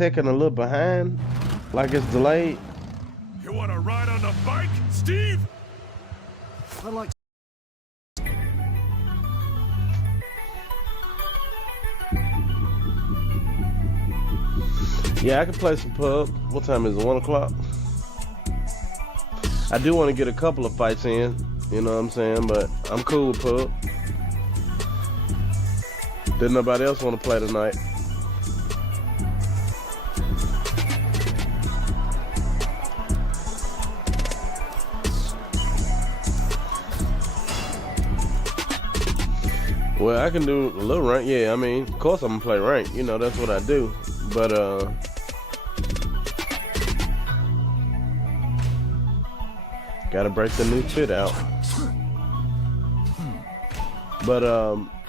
taking a little behind, like it's delayed. You want to ride on the bike, Steve? I'd like Yeah, I can play some pub. What time is it? 1 o'clock? I do want to get a couple of fights in, you know what I'm saying? But I'm cool with pub. Didn't nobody else want to play tonight. Well, I can do a little rank. Yeah, I mean, of course I'm gonna play rank. You know, that's what I do. But gotta break the new fit out. But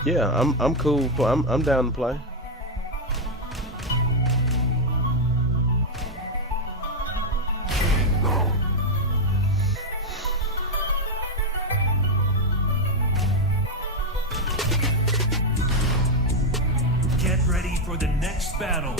yeah, I'm cool. I'm down to play. Get ready for the next battle.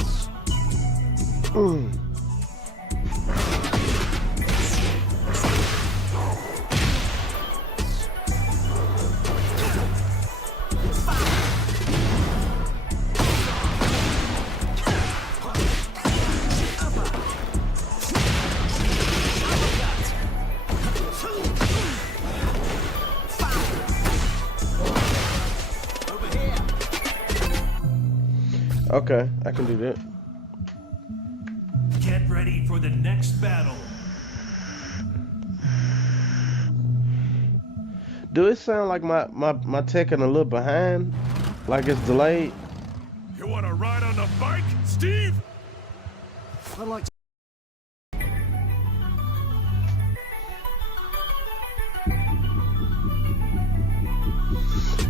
Okay, I can do that. Get ready for the next battle. Do it sound like my taking a little behind, like it's delayed? You want to ride on the bike, Steve? I'd like to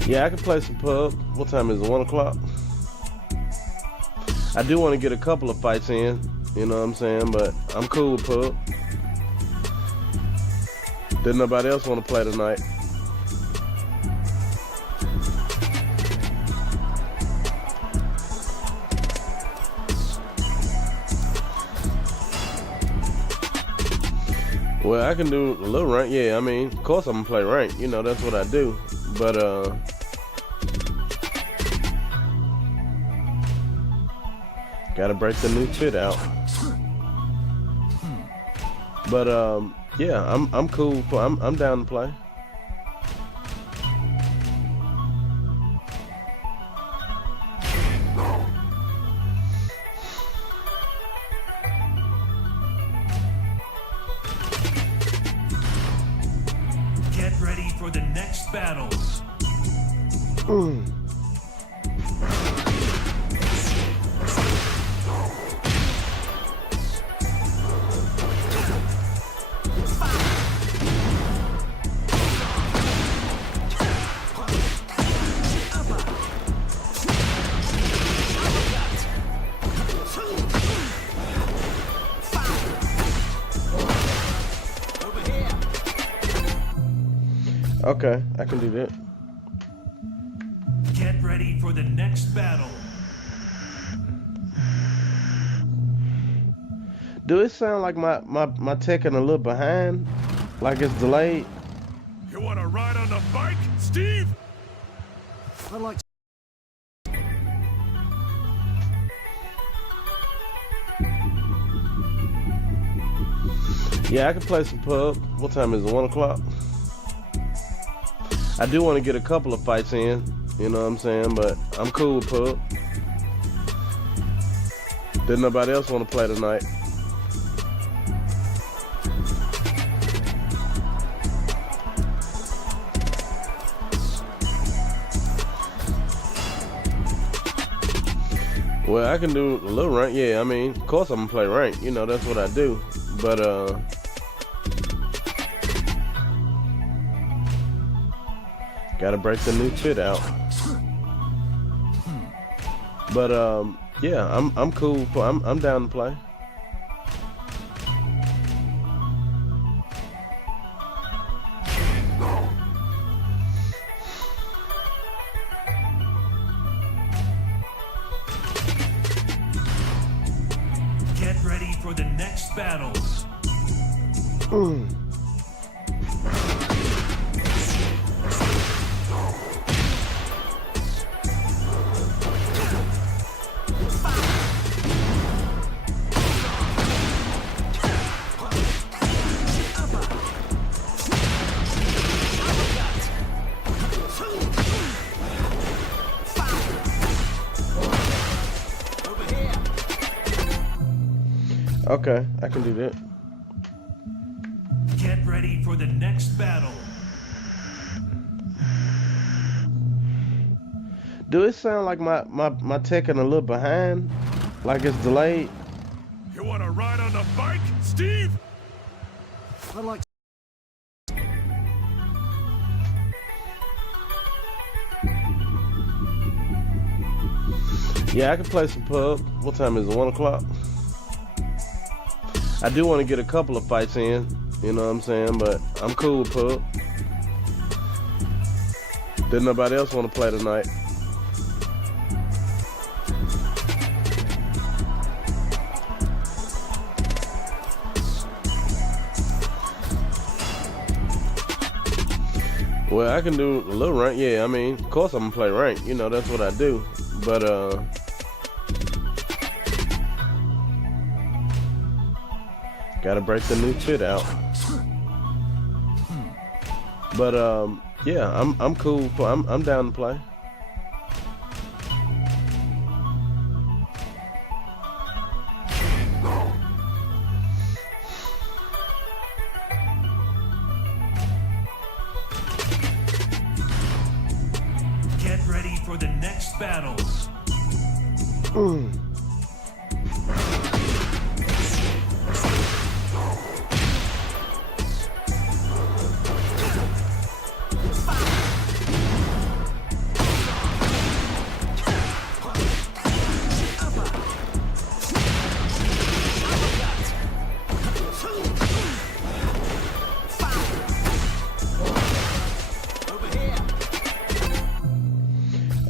Yeah, I can play some pub. What time is it? 1 o'clock? I do want to get a couple of fights in, you know what I'm saying? But I'm cool with pub. Didn't nobody else want to play tonight. Well, I can do a little rank. Yeah, I mean, of course I'm gonna play rank. You know, that's what I do. But gotta break the new fit out. But yeah, I'm cool. I'm down to play. Get ready for the next battle. Okay, I can do that. Get ready for the next battle. Do it sound like my taking a little behind, like it's delayed? You want to ride on the bike, Steve? I'd like to Yeah, I can play some pub. What time is it? 1 o'clock? I do want to get a couple of fights in, you know what I'm saying? But I'm cool with pub. Didn't nobody else want to play tonight. Well, I can do a little rank. Yeah, I mean, of course I'm gonna play rank. You know, that's what I do. But gotta break the new fit out. But yeah, I'm cool. I'm down to play. for the next battle. Okay, I can do that. Get ready for the next battle. Do it sound like my Tekken a little behind? Like it's delayed? You want to ride on the bike, Steve? I'd like Yeah, I can play some pub. What time is it? 1 o'clock? I do want to get a couple of fights in, you know what I'm saying? But I'm cool with pub. Didn't nobody else want to play tonight. Well, I can do a little rank. Yeah, I mean, of course I'm gonna play rank. You know, that's what I do. But gotta break the new fit out. But yeah, I'm cool. I'm down to play. Get ready for the next battle.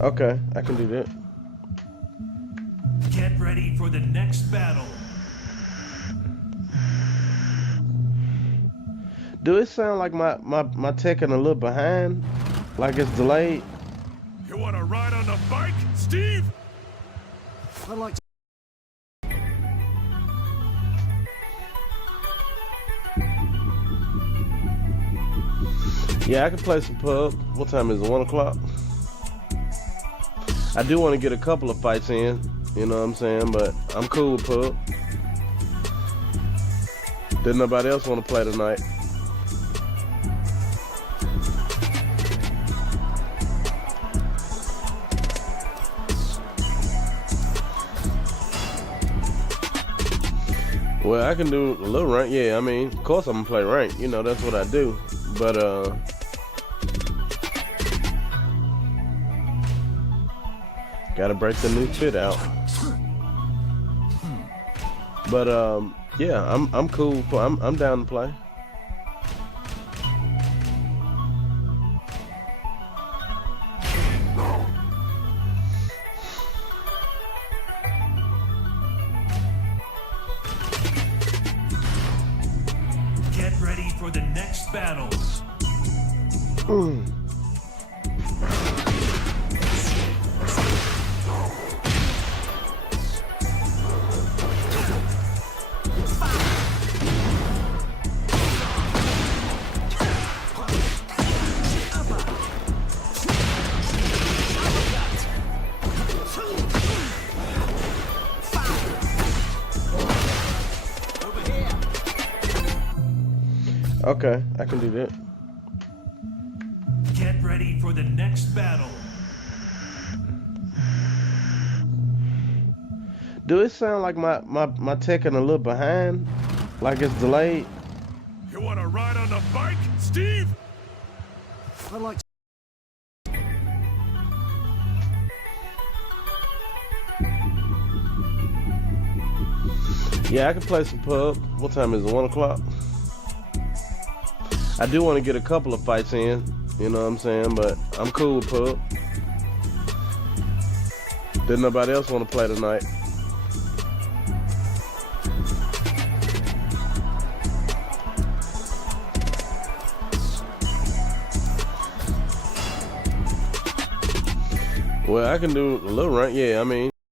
Okay, I can do that. Get ready for the next battle. Do it sound like my Tekken a little behind? Like it's delayed? You want to ride on the bike, Steve? I'd like to Yeah, I can play some pub. What time is it? 1 o'clock? I do want to get a couple of fights in, you know what I'm saying? But I'm cool with pub. Didn't nobody else want to play tonight. Well, I can do a little rank. Yeah, I mean, of course I'm gonna play rank. You know, that's what I do. But gotta break the new fit out. But yeah, I'm cool. I'm down to play. Get ready for the next battle. Okay, I can do that. Get ready for the next battle. Do it sound like my Tekken a little behind? Like it's delayed? You want to ride on the bike, Steve? I'd like to Yeah, I can play some pub. What time is it? 1 o'clock? I do want to get a couple of fights in, you know what I'm saying? But I'm cool with pub. Didn't nobody else want to play tonight. Well, I can do a little run. Yeah, I mean,